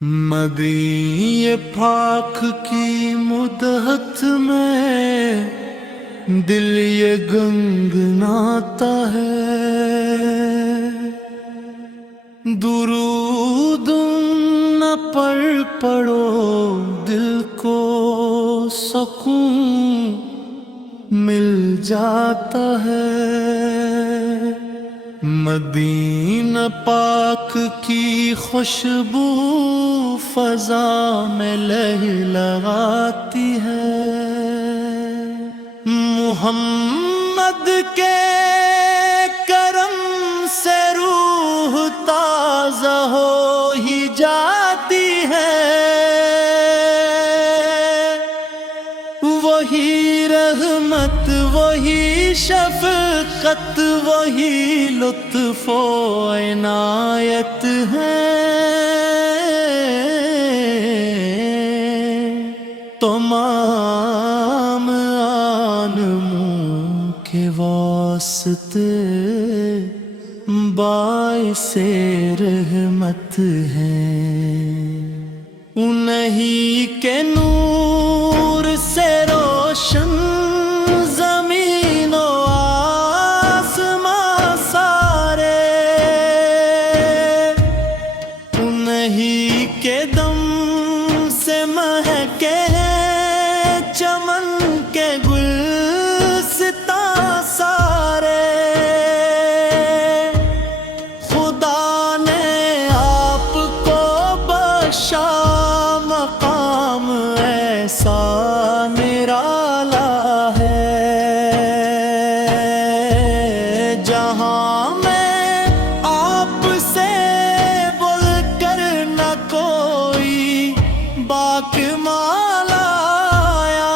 مدی پاک کی مدحت میں دل یہ گنگناتا ہے، درود نہ پڑھو دل کو سکون مل جاتا ہے۔ مدینہ پاک کی خوشبو فضا میں لہلہاتی ہے، محمد کے کرم سے روح تازہ ہو ہی جاتی ہے، وہی رحمت وہی شفقت وہی لطف و عنایت ہے، تمام عالموں کے واسطے باعث رحمت ہیں، انہی کے نور سے روشن زمین و آسمان سارے، انہی کے دم سے مہکے چمن کے گلستاں سارے، خدا نے آپ کو بخشا مقام ایسا نرالا ہے، جہاں میں آپ سے بول کر نہ کوئی باک مالا آیا،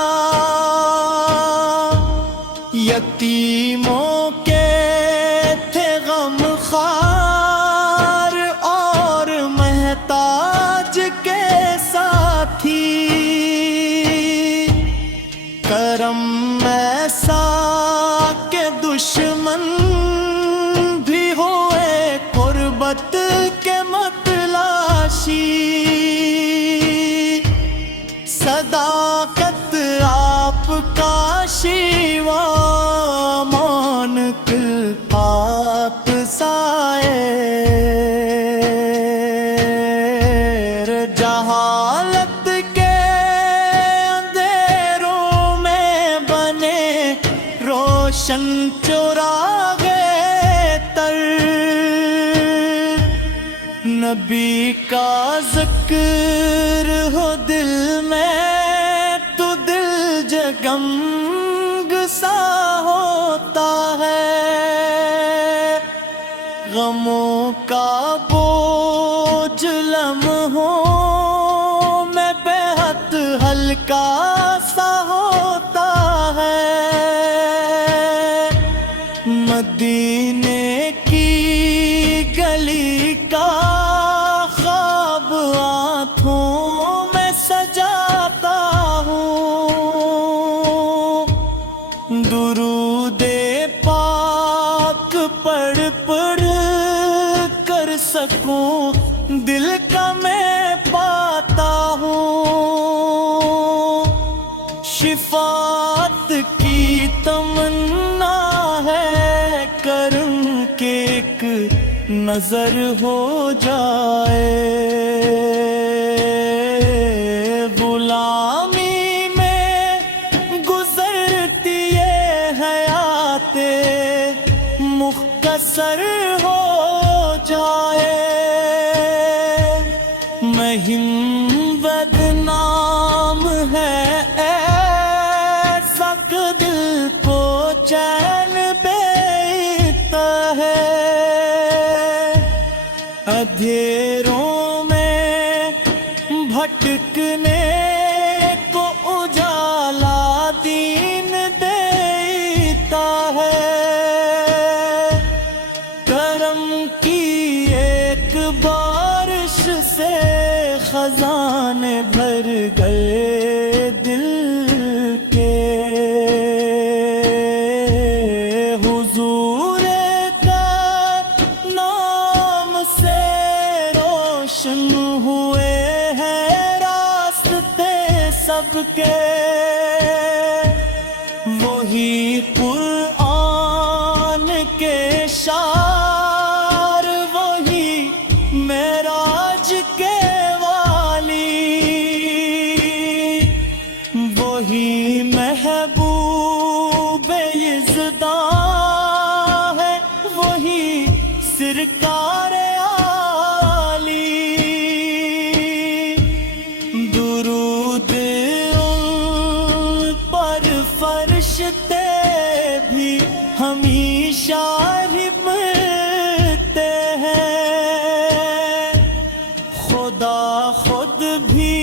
یتیموں کے تھے غم خوار اور محتاج کے ساتھی، کرم ایسا کہ دشمن بھی ہوئے قربت کے متلاشی، صداقت آپ کا شیوا مانک پاک سائے، جہالت کے اندھیروں میں بنے روشن چراغ تر، نبی کا ذکر ہو دل میں تو دل جگمگ سا ہوتا ہے، غموں کا بوجھ لمحوں میں بے حد ہلکا سا ہوتا ہے، مدینے کی گلی کا خواب آنکھوں میں سجاتا ہوں، درود پاک پڑھ پڑھ کر سکوں دل کا میں پاتا ہوں، شفاعت کی تمنا ہے کرم کے ایک نظر ہو جائے، غلامی میں گزرتی یہ حیات مختصر ہو جائے، مہم بدنام ہے ایسا کہ دل کو چین بیتا ہے، اندھیروں میں بھٹکنے کو اجالا دین دیتا ہے، کرم کی ایک بارش سے خزانے بھر گئے دل کے، حضور کا نام سے روشن ہوا ہوئے ہیں راستے سب کے، وہی قرآن کے شعر، وہی معراج کے والی، وہی محبوب یزداں ہے، وہی سرکار عالی۔ درود ان پر فرشتے بھی ہمیشہ ہی پڑھتے ہیں، خدا خود بھی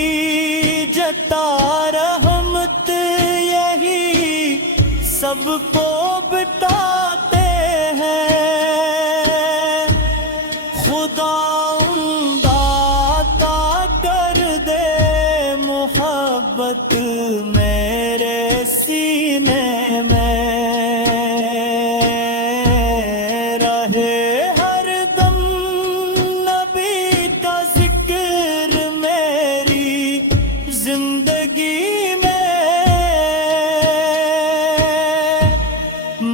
جتا رحمت یہی سب کو بتاتے ہیں۔ خدا عطا کر دے محبت میرے سینے میں، رہے ہر دم نبی کا ذکر میری زندگی میں،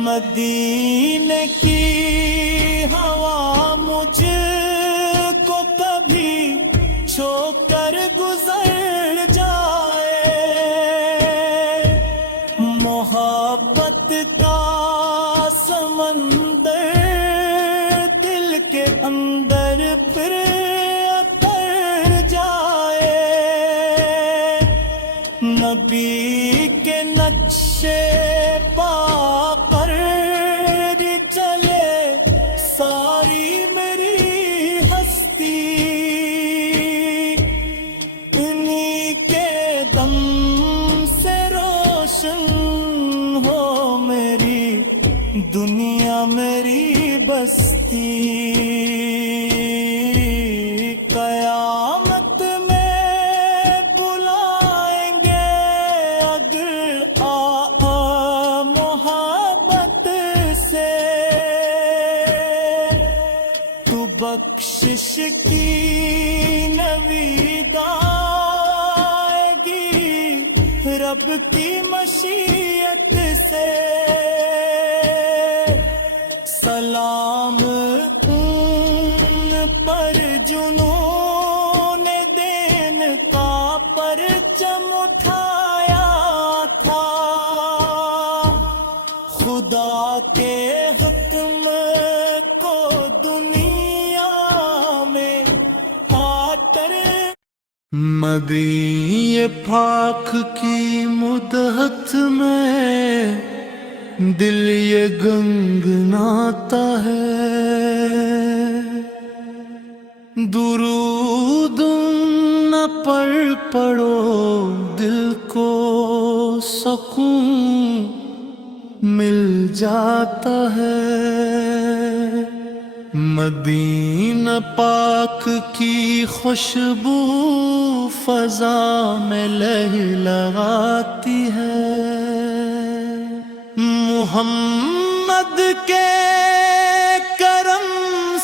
مدینے کی ہوا مجھ کو کبھی چھو کر گزر جائے، محبت کا سمندر دل کے اندر پھر اتر جائے، نبی کے نقشے پا پر چلے ساری میری ہستی، انہی کے دم سے روشن ہو میری دنیا میری بستی، قیامت میں بلائیں گے اگر آقا محبت سے، تو بخشش کی نوید آئے گی رب کی مشیت سے، سلام ان پر جنوں نے دین کا پرچم اٹھایا تھا، خدا کے حکم کو دنیا میں آ کر مدی پاک کی مدحت میں دل یہ گنگناتا ہے، درود نہ پڑھو دل کو سکون مل جاتا ہے، مدینہ پاک کی خوشبو فضا میں لہلاتی ہے، محمد کے کرم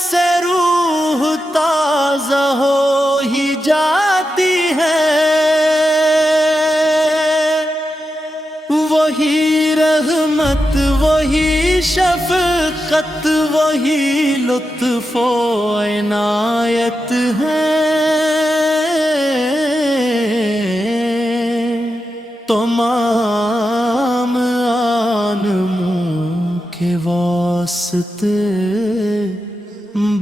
سے روح تازہ ہو ہی جاتی ہے، وہی رحمت وہی شفقت وہی لطف و عنایت ہے، تمام عالموں کے واسطے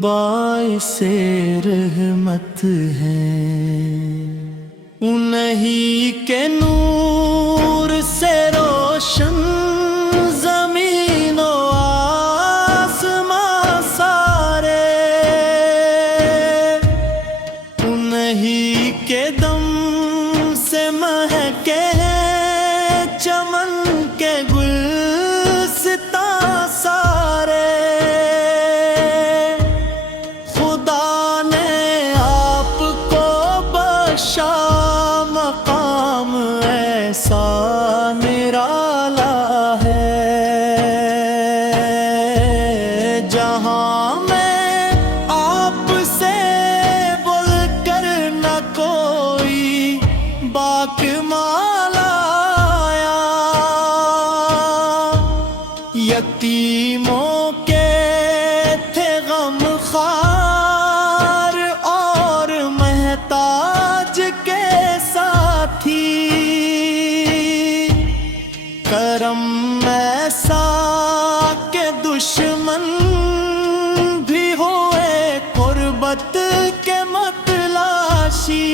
باعث رحمت ہیں، انہی کے نور سے روشن زمین و آسمان سارے، انہی کے دم سے مہکے چمن کے گلستاں سارے، خدا نے آپ کو بخشا مقام ایسا نرالا ہے، جہاں میں آپ سے بول کر نہ کوئی باک مالا آیا، یتیموں کے تھے غم خوار اور محتاج کے ساتھی، کرم ایسا کہ دشمن بھی ہوئے قربت کے متلاشی،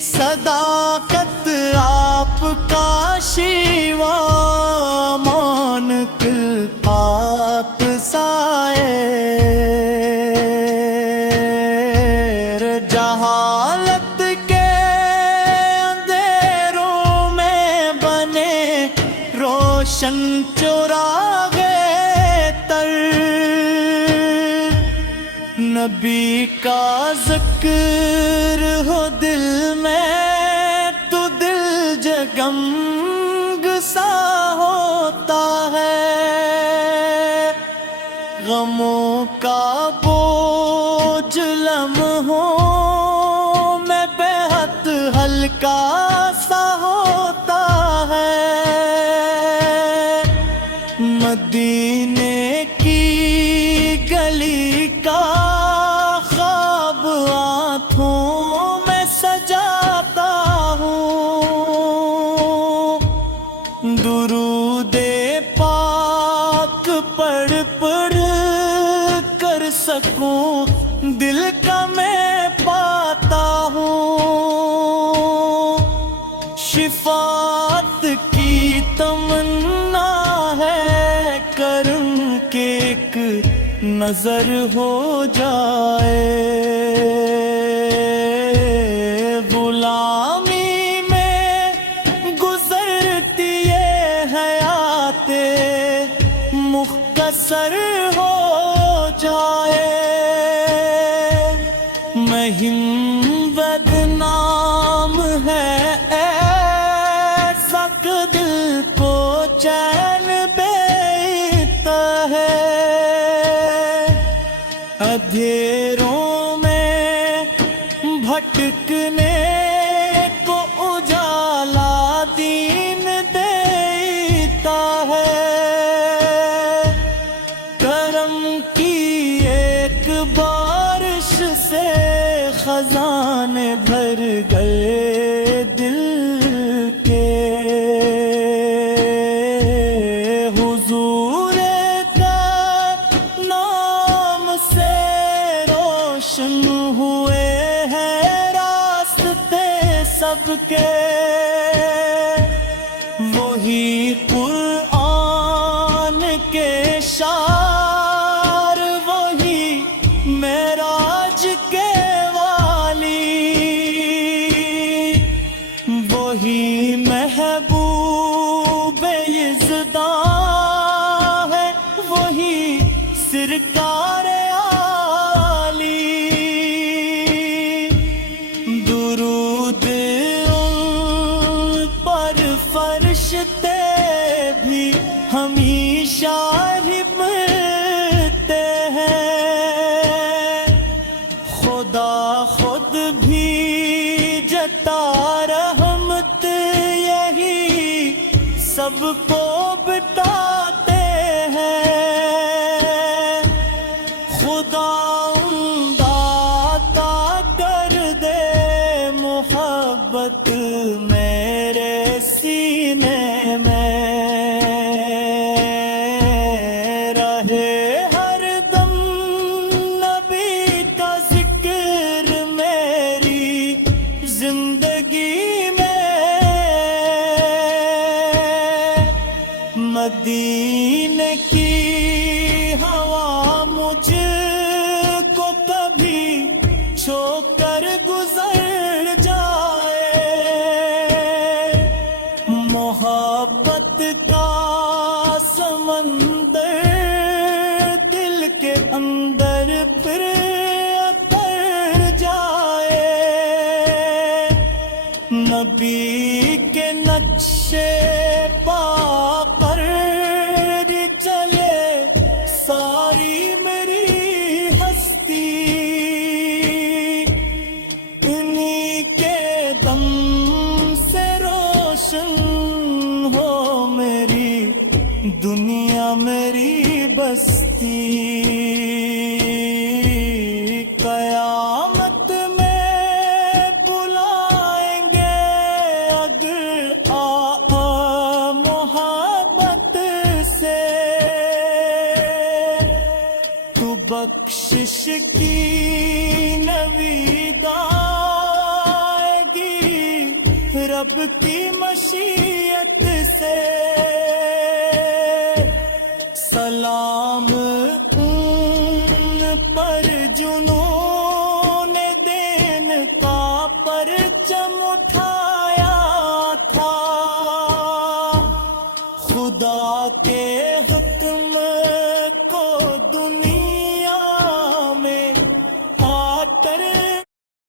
صداقت آپ کا شیوا مانک آپ سائے، جہالت کے اندھیروں میں بنے روشن چراغے تر، نبی کا ذکر ہو دل میں تو دل جگمگ سا ہوتا ہے، غموں کا بوجھ لمحوں میں بے حد ہلکا سا ہوتا ہے، مدینے کی گلی کا خواب آنکھوں میں سجاتا ہوں، درود پاک پڑھ پڑھ کر سکوں دل کا میں پاتا ہوں، شفاعت کی تمنا ہے کرم کے ایک نظر ہو جائے، غلامی میں گزرتی یہ حیات مختصر ہو جائے، مہم بدنام ہے ایسا کہ دل کو چین دیتا ہے، اندھیروں میں بھٹکنے کو اجالا دین دیتا ہے، کرم کی ایک بارش سے خزانے بھر گئے دل کے، حضور کا نام سے روشن ہوئے ہیں راستے سب کے، وہی قرآن کے شعر، وہی معراج کے والی، وہی محبوب یزداں ہے، وہی سرکار عالی، درود ان پر فرشتے بھی ہمیشہ ہمتے ہیں، خدا خود بھی جتا رحمت یہی سب کو بتاتے ہیں، خدا عطا کر دے محبت میرے سینے میں، رہے ہر دم نبی کا ذکر میری زندگی میں، مدینے کی ہوا مجھ کو کبھی چھو کر گزر جائے، محبت کا سمندر دل کے اندر پھر اتر جائے، نبی کے نقشے پا پر چلے ساری میری ہستی، رب کی مشیت سے سلام ان پر جنہوں نے دین کا پرچم اٹھایا تھا